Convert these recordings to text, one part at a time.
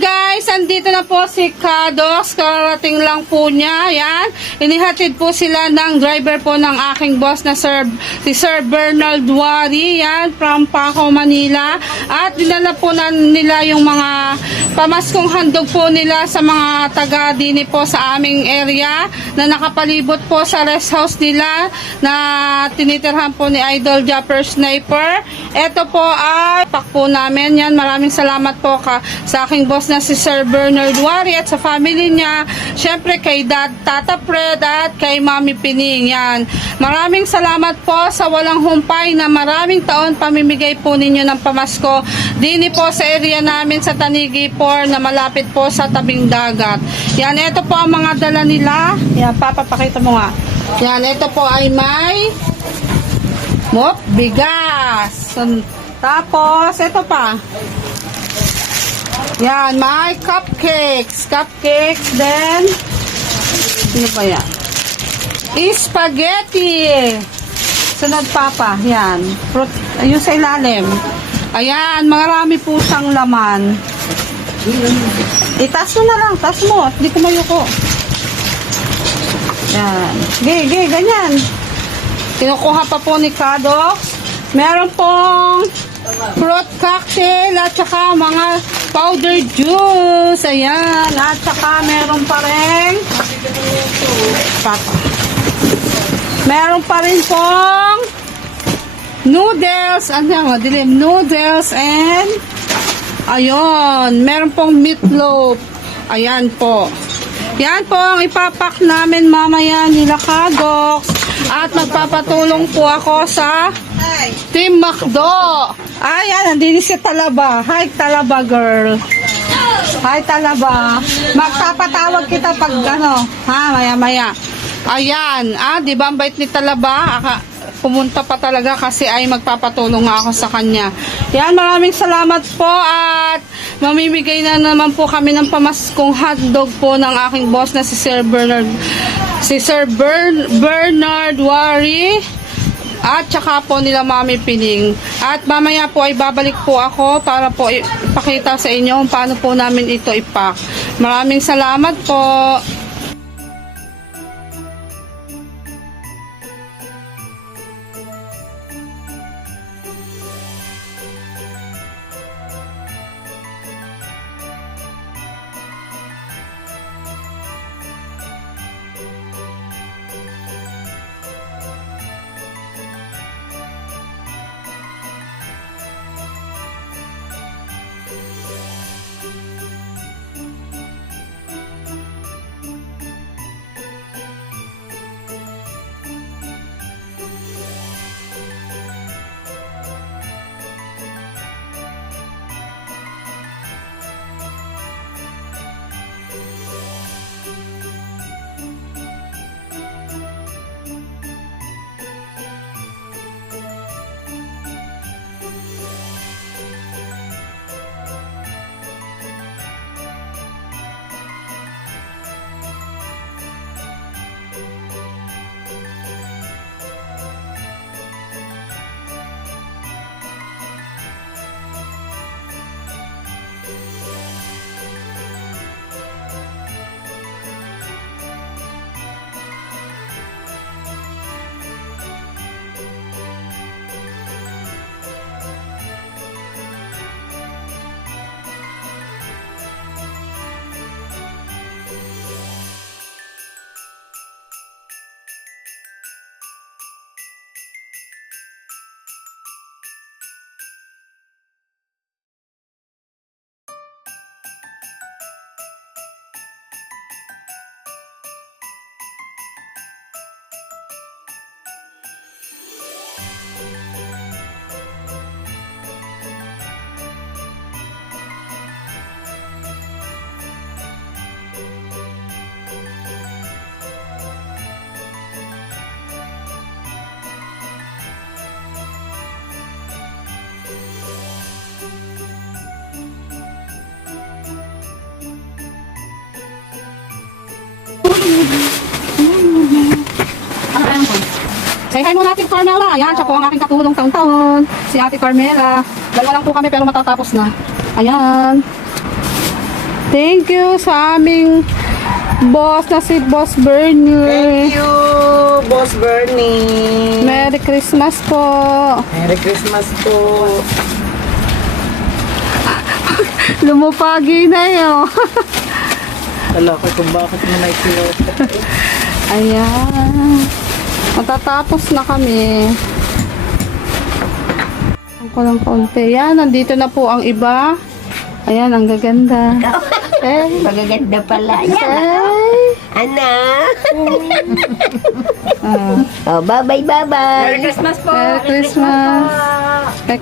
guys, andito na po si Kados. Karating lang po niya. Yan. Inihatid po sila ng driver po ng aking boss na si Sir Bernard Wari. Yan, from Paco, Manila. At dinala po na nila yung mga pamaskong handog po nila sa mga taga dini po sa aming area na nakapalibot po sa rest house nila na tinitirhan po ni Idol Japper Sniper. Ito po ay pak po namin. Yan, maraming salamat po sa aking boss na si Sir Bernard Wari at sa family niya. Siyempre kay Tata Fred at kay Mami Pining. Yan. Maraming salamat po sa walang humpay na maraming taon pamimigay po ninyo ng pamasko. Dini po sa area namin sa Tanigi Por na malapit po sa tabing dagat. Yan, ito po ang mga dala nila. Yan, papapakita mo nga. Yan, ito po ay may bigas. Tapos, ito pa. Yan, may cupcakes. Cupcakes, then, ano pa yan? Spaghetti. Sunod papa, yan. Fruit, yung sa ilalim. Ayan, marami po siyang laman. Itaas mo na lang, taas mo. At di ko mayuko. Yan. Ganyan. Kinukuha pa po ni Kadox. Meron pong fruit cocktail at saka mga powder juice. Ayan. At saka meron pa rin meron pa rin pong noodles. Ano madilim? Noodles and ayun. Meron pong meatloaf. Ayan po. Yan po ang ipapak namin mamaya nila Kadox. At magpapatulong po ako sa Team McDo. Ayan, nandini si Talaba. Hi, Talaba girl. Hi, Talaba. Magpapatawag kita pag maya-maya. Ayan, di ba ang bait ni Talaba? Pumunta pa talaga kasi ay magpapatulong nga ako sa kanya. Yan, maraming salamat po at mamimigay na naman po kami ng pamaskong hotdog po ng aking boss na si Sir Bernard Wari at saka po nila Mami Pining. At mamaya po ay babalik po ako para po ipakita sa inyo paano po namin ito ipak. Maraming salamat po. Say hi mo natin, Carmela. Ayan, siya po ang aking katulong taon-taon. Si Ate Carmela. Dalawa lang po kami pero matatapos na. Ayan. Thank you sa aming boss na si Boss Bernie. Thank you, Boss Bernie. Merry Christmas po. Merry Christmas po. Lumupagi na yun. Alam ko kung bakit mo naikilot. Ayan. Matatapos na kami. Ang ko lang kaunti. Yan, nandito na po ang iba. Ayan, ang gaganda. Magaganda pala. Yan. Ay. Ana. Ah. Oh, bye-bye, bye-bye. Merry Christmas. Merry Christmas. Merry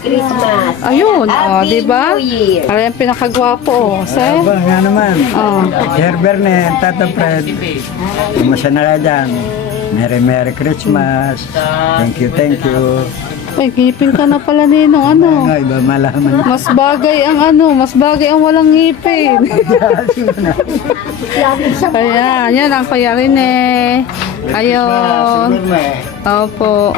Christmas. Ayun, Happy di ba? New Year. Para yung pinakagwapo, sir. Aba, nga naman. Oh. Sir Berne, Tata Fred. Kumusta na ka dyan? Merry Christmas. Thank you, thank you. Uy, ngipin ka na pala ninong ano. Nga, iba malaman. Mas bagay ang walang ngipin. Ayan, yan ang kaya rin eh. Ayun. Opo.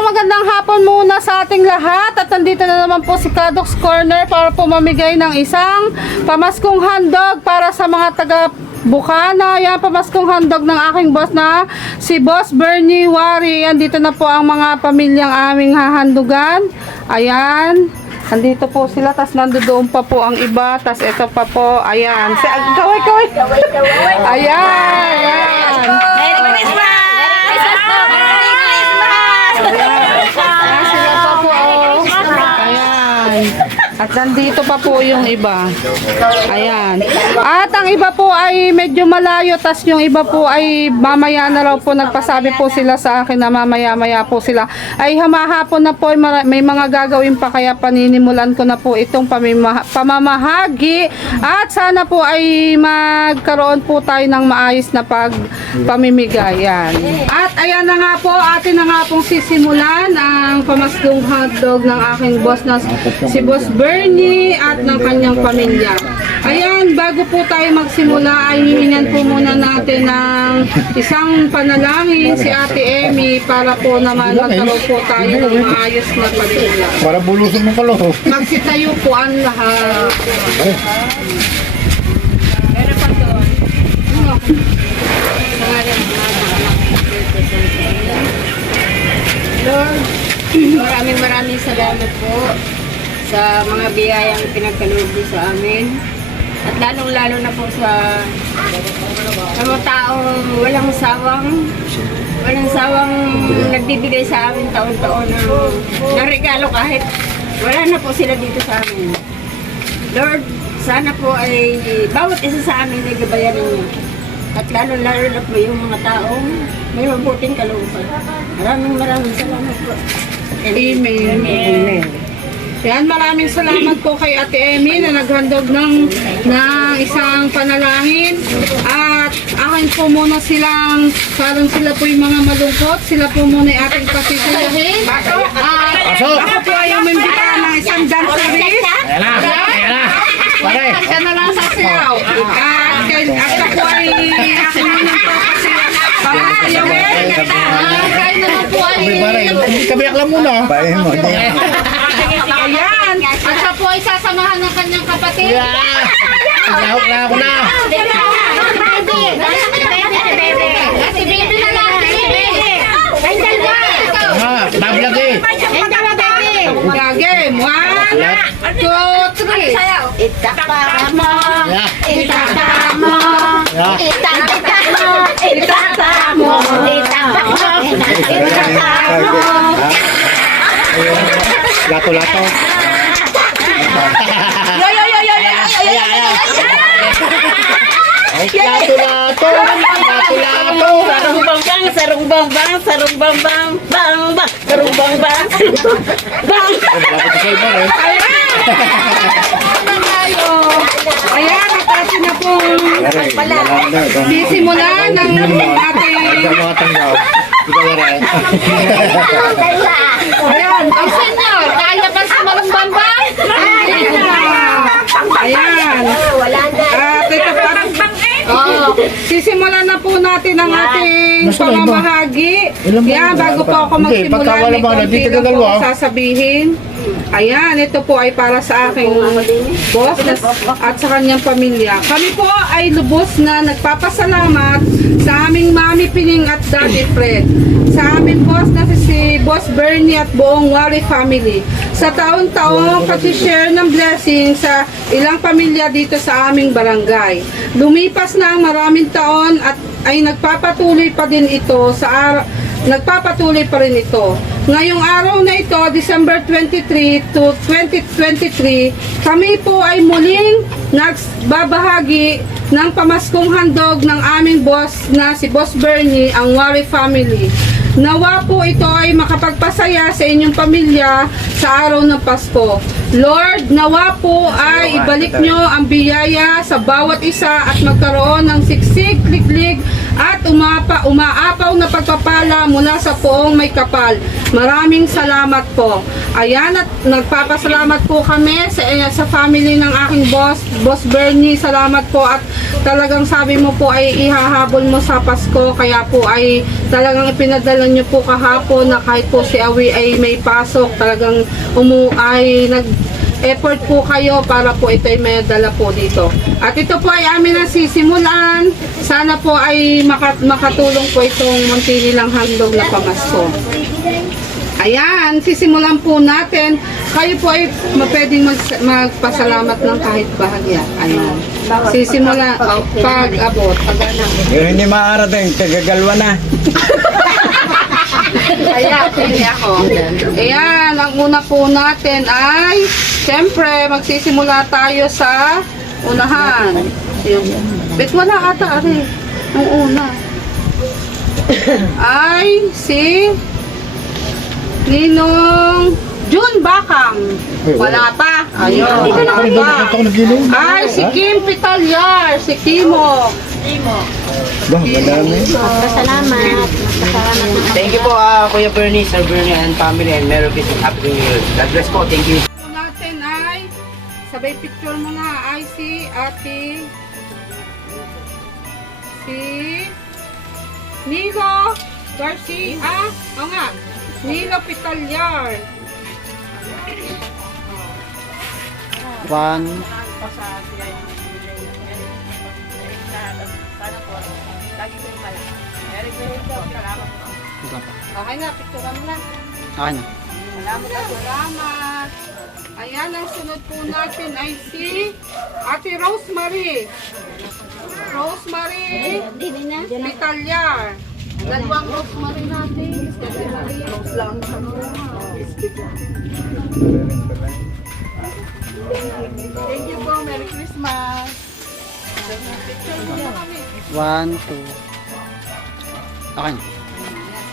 Magandang hapon muna sa ating lahat at nandito na naman po si Kadok's Corner para po mamigay ng isang pamaskong handog para sa mga taga Bukana. Yan, pamaskong handog ng aking boss na si Boss Bernie Wari. Andito na po ang mga pamilyang aming hahandugan. Ayan. Andito po sila, tas nandoon pa po ang iba, tas ito pa po, ayan. Kaway! Ayan, ayan. Merry Christmas! Ayan, sila pa po, oh. Ayan. At nandito pa po yung iba. Ayan. At ang iba po ay medyo malayo, tas yung iba po ay mamaya na raw po, nagpasabi po sila sa akin na mamaya-maya po sila. Ay hamahapon na po, may mga gagawin pa, kaya paninimulan ko na po itong pamamahagi. At sana po ay magkaroon po tayo ng maayos na pamimigay. Yan. At ayan na nga po, atin na nga pong sisimulan ang pamaskong hotdog ng aking boss na si Boss Bernie at ng kanyang pamilya. Ayan, bago po tayo magsimula ay hihingan po muna natin ng isang panalangin si Ate Emmy para po naman magkaroon po tayo ng maayos na pamilya. Para bulusog mo palo. Magsitayo po ang lahat. Lord, maraming salamat po sa mga biyayang pinagkaloob niyo sa amin. At lalong-lalo na po sa mga taong walang sawang nagbibigay sa amin taon-taon ng regalo kahit wala na po sila dito sa amin. Lord, sana po ay bawat isa sa amin ay gabayaran niyo. At lalong-lalo na po yung mga taong may mabuting kalooban. Maraming salamat po. Amen. Amen. Yan, maraming salamat po kay Ate Emmy na naghandog ng isang panalangin. At akin po muna silang, parang sila po yung mga malungkot, sila po muna yung ating pasisilahin. At ako po ay umimbita ng isang danceries. Ayan na. Pare. Siya na lang sa siyaw. At ako ay aking munang papasiyaw. Papasiyawin. Kayo naman po ay... Kabiyak lang muna. Bae mo. Ayan. At siya po ay sasamahan ng kanyang kapatid. Nahok na ako na. Si baby na lang. Bablog eh. Game. 1, 2, 3. Itakamo, Yeah. itakamo, Yeah. itakamo, itakamo, itakamo. Lato-lato. Lato-lato. Lato-lato. Sarong bang, sarong bang, bang. Lapit sa iba eh. Ayan, at atin na po sisimulan ng ating... Mga tanggaw. Ikaw na rin. Ayan, ang senyor, kaya pa sa malumbang-bang? Ayan. At ito pa. Sisimulan na po natin ang ating pamamahagi. Yan, bago po ako magsimula, may konti lang po sasabihin. Ayan, ito po ay para sa aking boss at sa kanyang pamilya. Kami po ay lubos na nagpapasalamat sa aming Mami Pining at Daddy Fred. Sa aming boss na si Boss Bernie at buong Wari family. Sa taon-taong pag-share ng blessing sa ilang pamilya dito sa aming barangay. Lumipas na ang maraming taon at ay nagpapatuloy pa rin ito Ngayong araw na ito, December 23 to 2023, kami po ay muling nagbabahagi ng pamaskong handog ng aming boss na si Boss Bernie, ang Wari family. Nawa po ito ay makapagpasaya sa inyong pamilya sa araw ng Pasko. Lord, nawa po ay ibalik nyo ang biyaya sa bawat isa at magkaroon ng siksik, liklik at umaapaw na pagpapala mula sa poong may kapal. Maraming salamat po. Ayan, at nagpapasalamat po kami sa family ng aking boss, Boss Bernie. Salamat po at talagang sabi mo po ay ihahabol mo sa Pasko. Kaya po ay talagang ipinadala nyo po kahapon na kahit po si Awi ay may pasok. Talagang nag-effort po kayo para po ito ay may dala po dito. At ito po ay amin na sisimulan. Sana po ay makatulong po itong munti nilang handog na pamasko. Ayan, sisimulan po natin. Kayo po ay pwedeng magpasalamat ng kahit bahagya. Ayan. Sisimula pag-abot. Pero hindi maarating, kagagalwa na. Ayan, hindi ako. Ayan, ang una po natin ay, siyempre, magsisimula tayo sa unahan. Bet wala ata, ari. Ang una. Ay, si Ninong June Bakang. Wala pa. Ayun. Wala pa. Ay, si Kim Pitalyar. Si Kimo. Bah, madami. Salamat. Thank you po, Kuya Bernie, Sir Bernie, and family, and Merry Christmas, Happy New Year. God bless po, thank you. Ito natin ay, sabay picture mo na, ay si Ate, si Nilo Garcia, o nga, Nilo Pitalyar. One. Okay na, picture mo na. Okay na. Salamat. Ayan, ang sunod po natin ay si Ate Rosemary. Rosemary Pitalyar. Dalawang Rosemary natin. Rose lang. Thank you po. Merry Christmas. Picture mo na kami. 1, 2. Okay na.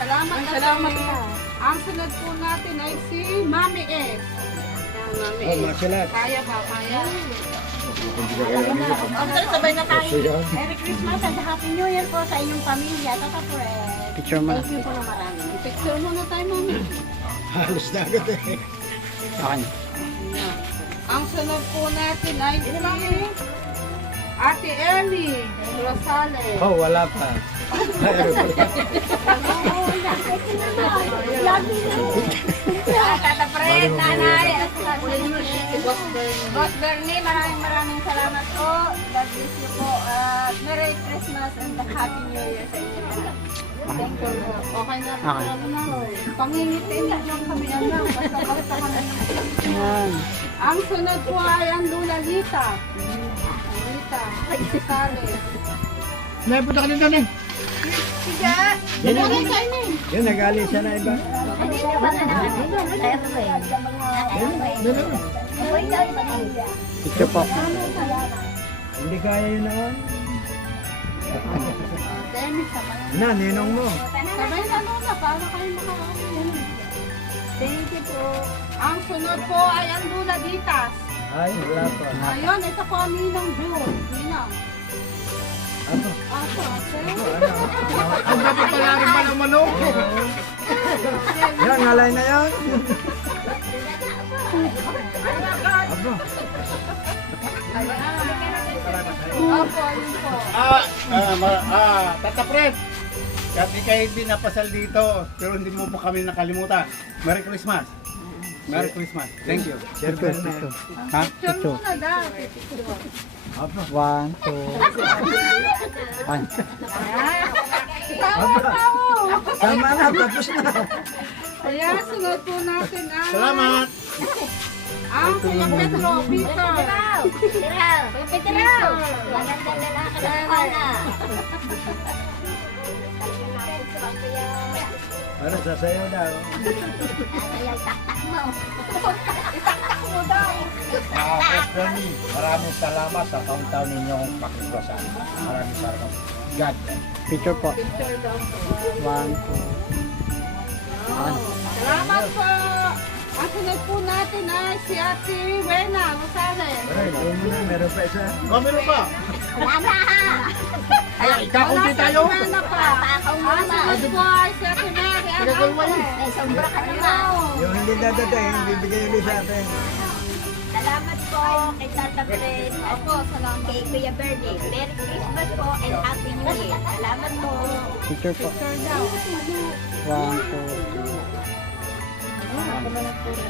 Salamat po. Ang sunod po natin ay si Mami S. Yan, Mami S. Kaya ba? Kaya? Sabay na tayo. Merry Christmas and Happy New Year po sa inyong pamilya. Tata Fred. Picture mo na. Thank you po na marami. Picture muna tayo, Mami. Halos na agad eh. Okay na. Ang sunod po natin ay si Ate Ellie Rosales. Oh, wala pa. Tata Fred, nanay. Boss Bernie, maraming salamat po. God bless you po. Merry Christmas and Happy New Year sa inyo. Thank you. Okay na po. Okay. Pangingitin lang kami anak. Basta kami. Ang sunod po ay ang Lula Lita. Lita. Rosales. Naipunta ka nito rin. Yun, nagali siya na iba. Picture po. Hindi kaya yun na. Demi, sabay. Na, ninong mo. Sabay na muna para kayo makakain. Thank you po. Ang sunod po ay ang Lula Ditas. Ay, wala pa. Ayun, ito po ang Ninang June. Ninang. Ano? Aso, ate. Ang dapat pala rin pa ng manok. Yan, ngalay na yan. Aba. Opo, yun po. Tata Fred, kasi kayo hindi napasal dito, pero hindi mo po kami nakalimutan. Merry Christmas. Merry Christmas. Thank you. Sir Bernal. Ha? Picture muna daw. One, two. One. Tawa, tawa. Tama na, tapos na. Ayan, sunod po natin ang... Salamat. Ang Kuya Pedro, Peter. Peter! Magandang lalaki ng pana. Ano, sasayo daw. Ayaw, taktak mo. Personally, maraming salamat sa taon-taon ninyong pakikwasan. Maraming salamat. God bless. Picture po. One, two. Salamat po. Ang sunod po natin ay si Ate Wena Rosales. Meron pa isa. Oh, meron pa. Wala na! Ay, ikakundi tayo. Si Wena pa. Papakaw mo Ang naman. sunod po ay si Ate Mary. Ang Alvarez. May sombra ka naman. Yung hindi dadating, bibigay ulit sa atin. Salamat po kay Tata Fred. Opo, salamat. Kay Kuya Bernie. Merry Christmas po and Happy New Year. Salamat po. Picture po. Picture daw. One, two.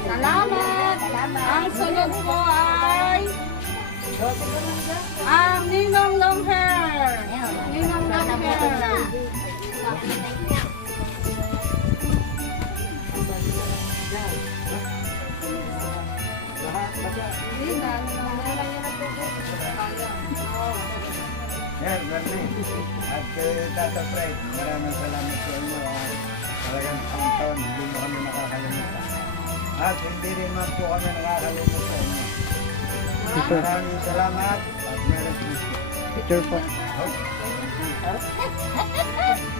Salamat. Ang sunod po ay ang Ninong Long Hair. Ninong Long Hair. Yan, Bernie. At kay Tata Fred, maraming salamat sa inyo. Talagang taon-taon, hindi mo kami nakakalimutan. At hindi rin man po kami nakakalimutan sa inyo. Maraming salamat at Merry Christmas. Picture po.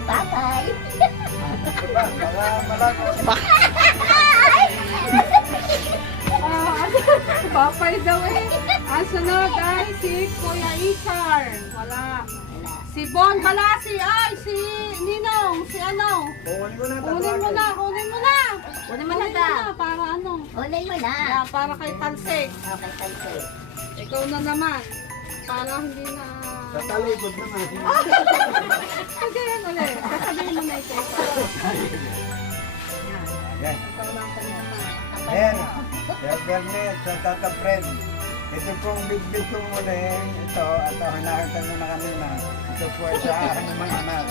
Bye-bye. Baka malago. Papay daw eh. Ang sunod ay si Kuya Icar. Wala. Si Bon Balasi ay si Ninong. Si ano? Kunin mo na. Kunin mo na. Kunin mo na. Kunin mo na ta. Para ano? Ulay mo na. Para kay Talsik. Okay, thank you. Ikaw na naman. Para hindi na... Sa talikod naman. Sige yan ulit. Sasabihin mo na ito. Yan. Ikaw lang pumunta. Ayan. Sir Bernie at sa Tata Fred. Ito pong big kong uling. Ito, at nakita nyo na kanina. Ito po ay sa aking mga anak.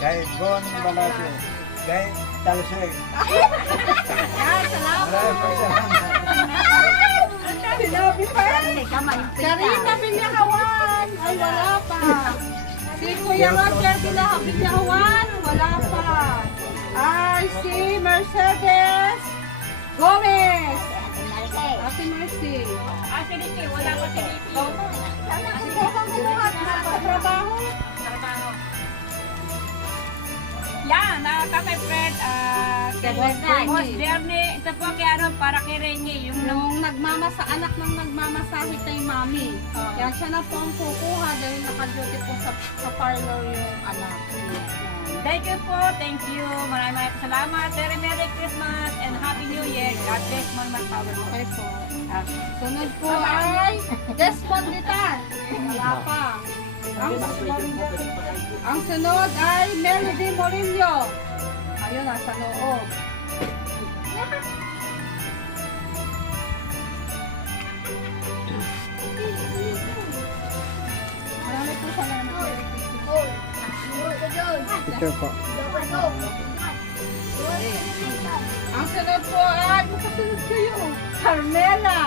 Kay Bon Balasi. Kay Talsik. Yan, salamat. Maraming salamat. Sinabi pa eh. Karina Karina. Binyahawan. Ay, wala pa. Si Kuya Roger Binyahawan. Wala pa. Ay, si Mercedes Gomez. Ate Mercy. Ate Ricky, wala pa si Ricky. Ikaw kang buhat na trabaho. Yan, Tatay Fred, Boss Bernie, ito po kay ano, para kay Rengie, yung Nung anak ng nagmamasahe kay Mami. Yan siya na po ang kukuha dahil naka-duty po sa parlor yung anak. thank you po, thank you, maraming salamat, Merry Christmas and Happy New Year, God bless more man power po. Okay po. Sunod po ay Desmond Litan. Wala pa. Ang sunod ay Melody Morillo. Ayun, nasa loob. Marami po salamat. Picture po. Ang sunod po ay, makasunod kayo. Carmela.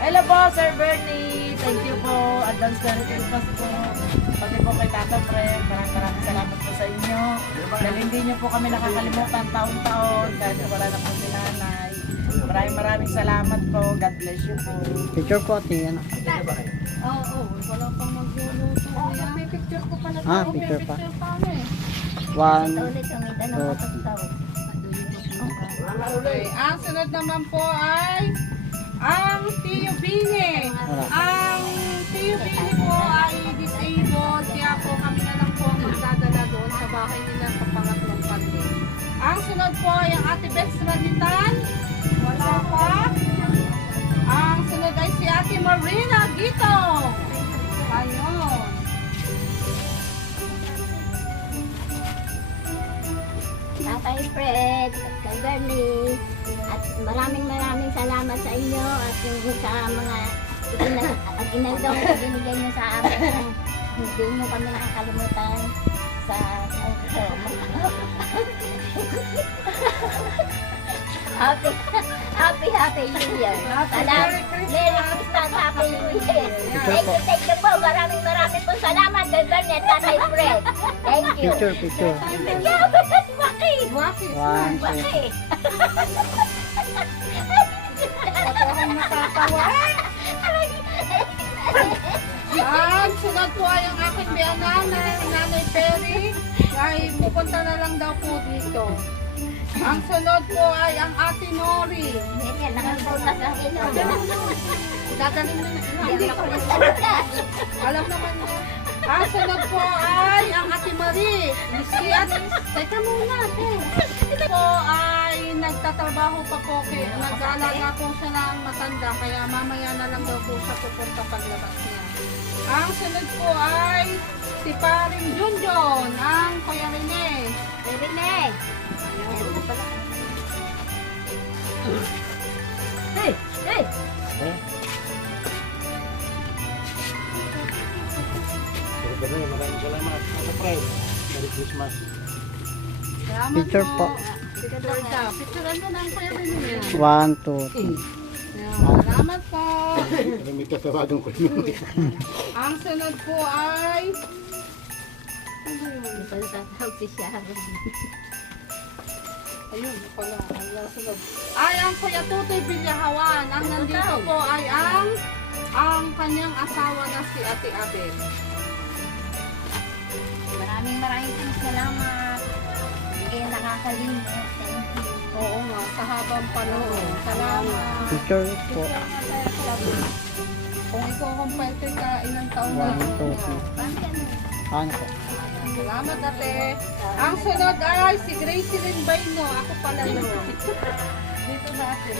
Hello po, Sir Bernie. Thank you po. Advance Merry Christmas po. Pati po kay Tata Fred. Maraming salamat po sa inyo. Dahil hindi niyo po kami nakakalimutan taon-taon kahit wala na po si nanay. Maraming salamat po. God bless you po. Picture po, tingnan. Oo, wala pang magluluto. Yan, may picture ko pala. Ah, May picture pa. pa ano eh. One, Ulit yung ito ng matataw. Okay, ang sunod naman po ay ang Tio Bini. Wala. Ang Tio Bini po ay disabled, kaya po kami na lang po ang magdadala doon sa bahay nila sa pangatlong panding. Ang sunod po ay ang Ate Beth Raditan. Wala pa. Ang sunod ay si Ate Marina Gitong. Ayun. Tatay Fred, at kay Bernie. At maraming salamat sa inyo at yung sa mga inandong na binigay nyo sa amin. Hindi nyo kami nakakalimutan sa Happy New Year. Salamat. Merry Christmas, Happy New Year. Thank you po. Maraming po salamat kay Bernie at Tatay Fred. Thank you. Picture. Waki. One, two. Waki. Pati akong natatawa. Ang sunod po ay ang aking biyanan na Nanay Perry ay pupunta na lang daw po dito. Ang sunod po ay ang Ate Nori. Ganyan, nakapuntas lang ino. Dadalhin na na. Hindi ko alam naman na. Ang sunod po ay ang Ate Marie. Si Ate, teka muna, ate. Ito po ay nagtatrabaho pa po. Nag-aalaga po siya ng matanda. Kaya mamaya na lang daw po siya pupunta paglabas niya. Ang sunod po ay si Paring Junjon, ang Kuya Rene. Rene. Hey! Maraming salamat. Tata Fred. Merry Christmas. Salamat Picture po. Picture daw. Picturean mo na ang Kuya Rene. 1, 2, 3. Salamat po. May tatawagan ko yun. Ang sunod po ay Hindi pa natatawag si Sharon. ayun pala, ang sunod. Ay, ang Kuya Tutoy Vilyahawan. Ang nandito po ay ang kanyang asawa na si Ate Abel. Maraming salamat. Hindi kayo nakakalimot. Thank you. Oo nga, sa habang panahon. Salamat. Picture po. Kung i-compare ka, ilang taon na. 1, 2, 3. Ano po? Salamat, ate. Ang sunod ay si Gracie Lynn Baino. Ako pala yun. Dito na, ate.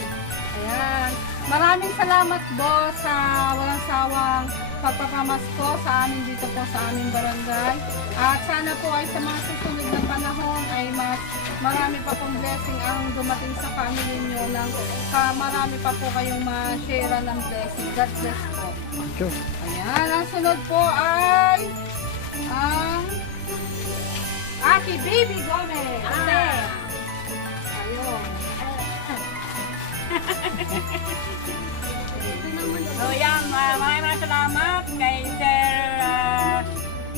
Ayan. Maraming salamat, boss, sa walang sawang pagpapamasko sa amin dito po sa aming barangay. At sana po ay sa mga susunod na panahon ay marami pa pong blessing ang dumating sa family nyo ng marami pa po kayong ma-share ng blessing. God bless po. Picture. Ayan, ang sunod po ay ang Ate Baby Gomez. Ayun. So yan, maraming salamat kay Sir,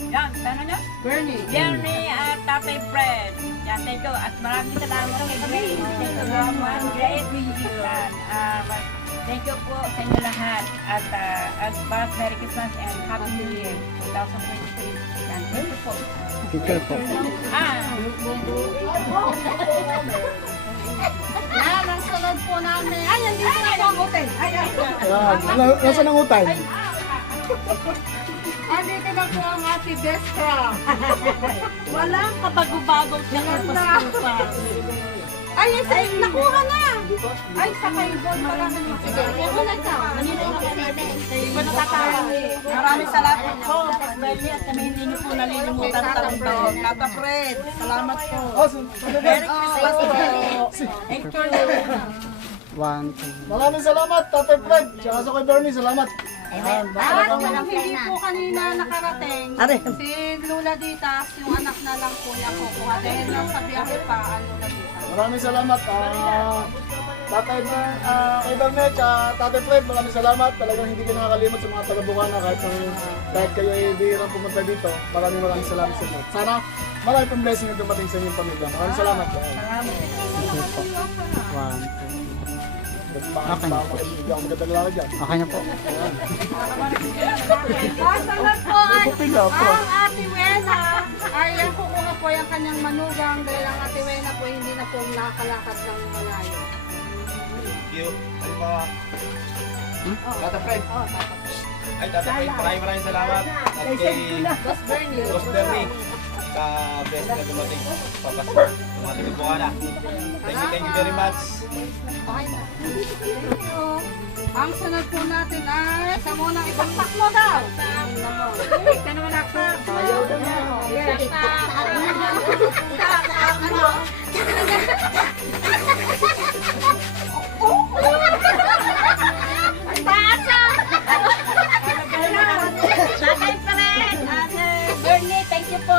yan, ano nyo? Bernie. Bernie at Tatay Fred. Yan, thank you. At maraming salamat kay Grace. Thank you very much, Grace. Yan, thank you po sa inyo lahat. At advance Merry Christmas and Happy New Year 2023. Yan, thank you po. Picture po. Yan, ang sunod po namin. Ay, nandito na po ang hotel. Ayan. Nasaan ang utay? Andito na po ang Ate Destra. Walang kabago-bago siya pa. Ay, nakuha na. Ay, sa kayo doon pala na yung sige. Nakuha ka. Maraming salamat po, Pas Bernie, at kami hindi niyo po nalilimutan taon-taon. Tata Fred, salamat po. Merry Christmas po. Thank you. 1, 2. Maraming salamat, Tatay Fred. Tsaka sa kay Bernie, salamat. At yung hindi po kanina nakarating, si Lula Ditas, yung anak na lang po niya kukuha. Dahil lang sa biyahe pa, ang Lula Ditas. Maraming salamat. Tatay kay Bernie, tsaka Tatay Fred, maraming salamat. Talagang hindi ka nakakalimot sa mga taga-Bukana kahit kayo ay bihirang pumunta dito. Maraming salamat sa inyo. Sana marami pang blessing na dumating sa inyong pamilya. Maraming salamat. Picture po. 1, 2. Okay. Hindi ako magkatagalala dyan. Okay na po. Kasalat po ay ang Ate Wena ay ang kukuha po yung kanyang manugang dahil ang Ate Wena po hindi na po nakakalakad ng malayo. Thank you. Ano pa? Tata Fred. Ay, Tata Fred, maraming salamat. At kay Boss Bernie. Boss Bernie. Ka-best na dumating. Papasko. Dumating ng Bukana. Thank you very much. Okay na. Ang sunod po natin ay sa munang ipakpak mo daw. Ika naman ako. Ayaw na mo. Tatay Fred, Bernie, thank you po.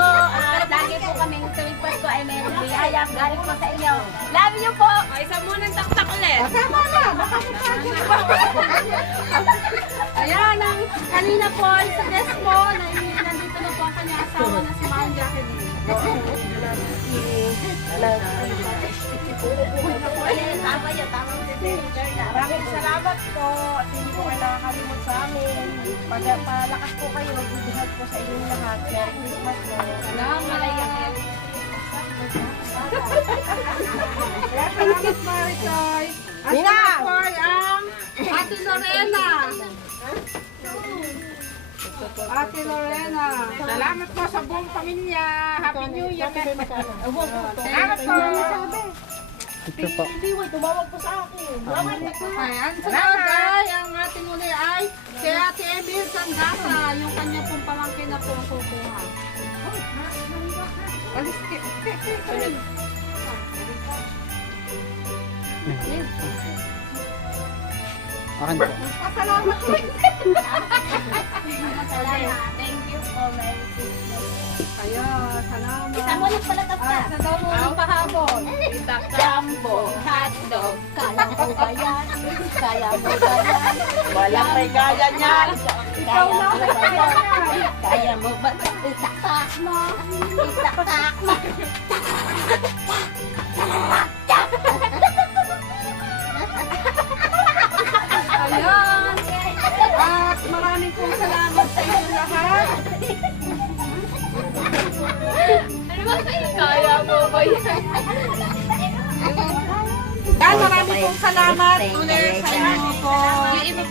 Lagi po kaming tuwing Pasko ay may biyaya galing po sa inyo. Love you po. Isa muna ng taktak ulit. Tama na, baka Ayan, ang kanina po ay sa desk mo, nandito na po ang kanyang asawa na si Ma'am Jacqueline. Tama yun, tama mo si Maraming salamat po at hindi po kayo nakakalimot sa amin. Palakas po kayo, good health po sa inyong lahat. Merry Christmas po. Salamat, Maritoy. At saka po ay ang Ate Lorena. Ate Lorena. Salamat po sa buong pamilya. Happy New Year. Salamat po. Tumawag po sa akin. Ay, ang sunod ay ang ating uli ay si Ate Emil Sandasa. Yung kanya pong pamangkin na po ang kukuha. Alis ka. Pasalamat po. Thank you po, Merry Christmas. Ayun, salamat. Isa mo lang pala tapos. Sa daw mo ang pahabol. Jumbo, hotdog, kaya ko ba yan? Kaya mo ba yan? Walang may gaya niyan. Kaya mo ba yan? Kaya mo ba? Itaktak mo, itaktak mo. Ayun. At maraming pong salamat sa inyo lahat. Kaya mo ba yan? Yan, maraming pong salamat ulit sa inyo po.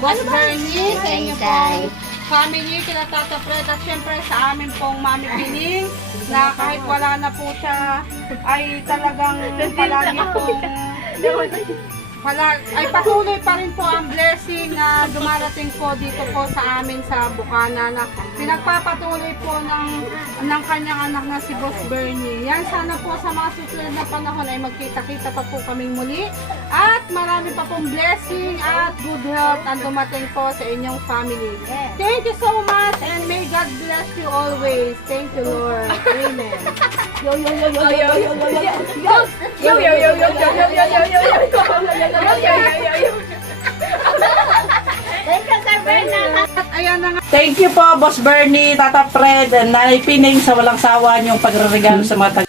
Boss Bernie, sa inyo pong family, kina Tata Fred, at syempre sa amin pong Mami Pining, na kahit wala na po siya, ay talagang palagi pong ay patuloy pa rin po ang blessing na dumarating po dito po sa amin sa Bukana na pinagpapatuloy po ng kanyang anak na si Boss Bernie. Yan, sana po sa mga susunod na panahon ay magkita-kita pa po kaming muli at marami pa pong blessing at good health ang dumating po sa inyong family. Thank you so much and may God bless you always. Thank you, Lord. Amen. Yo, yo, yo, yo, yo, yo, yo, yo, yo. Yo, yo, yo, yo, yo, yo, yo, yo, yo, yo. Thank you, Sir Bernard. Ayan na nga. Thank you po, Boss Bernie, Tata Fred, and Nanay Pining sa walang sawa niyong pagregalo sa mga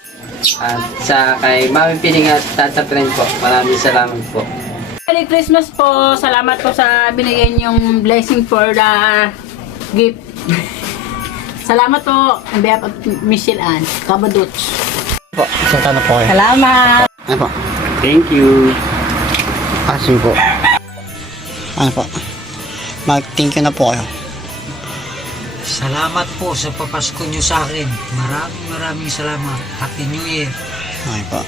At sa kay Mami Pining at Tata Fred po, maraming salamat po. Merry Christmas po. Salamat po sa binigay niyong blessing for the gift. Salamat po on behalf of Michelle Ann Cabaduts. Po, isang tanong po kayo. Salamat. Ano po? Thank you. Asin po. Ano po? Mag-thank you na po kayo. Salamat po sa papasko nyo sa akin. Maraming salamat. Happy New Year. Okay po.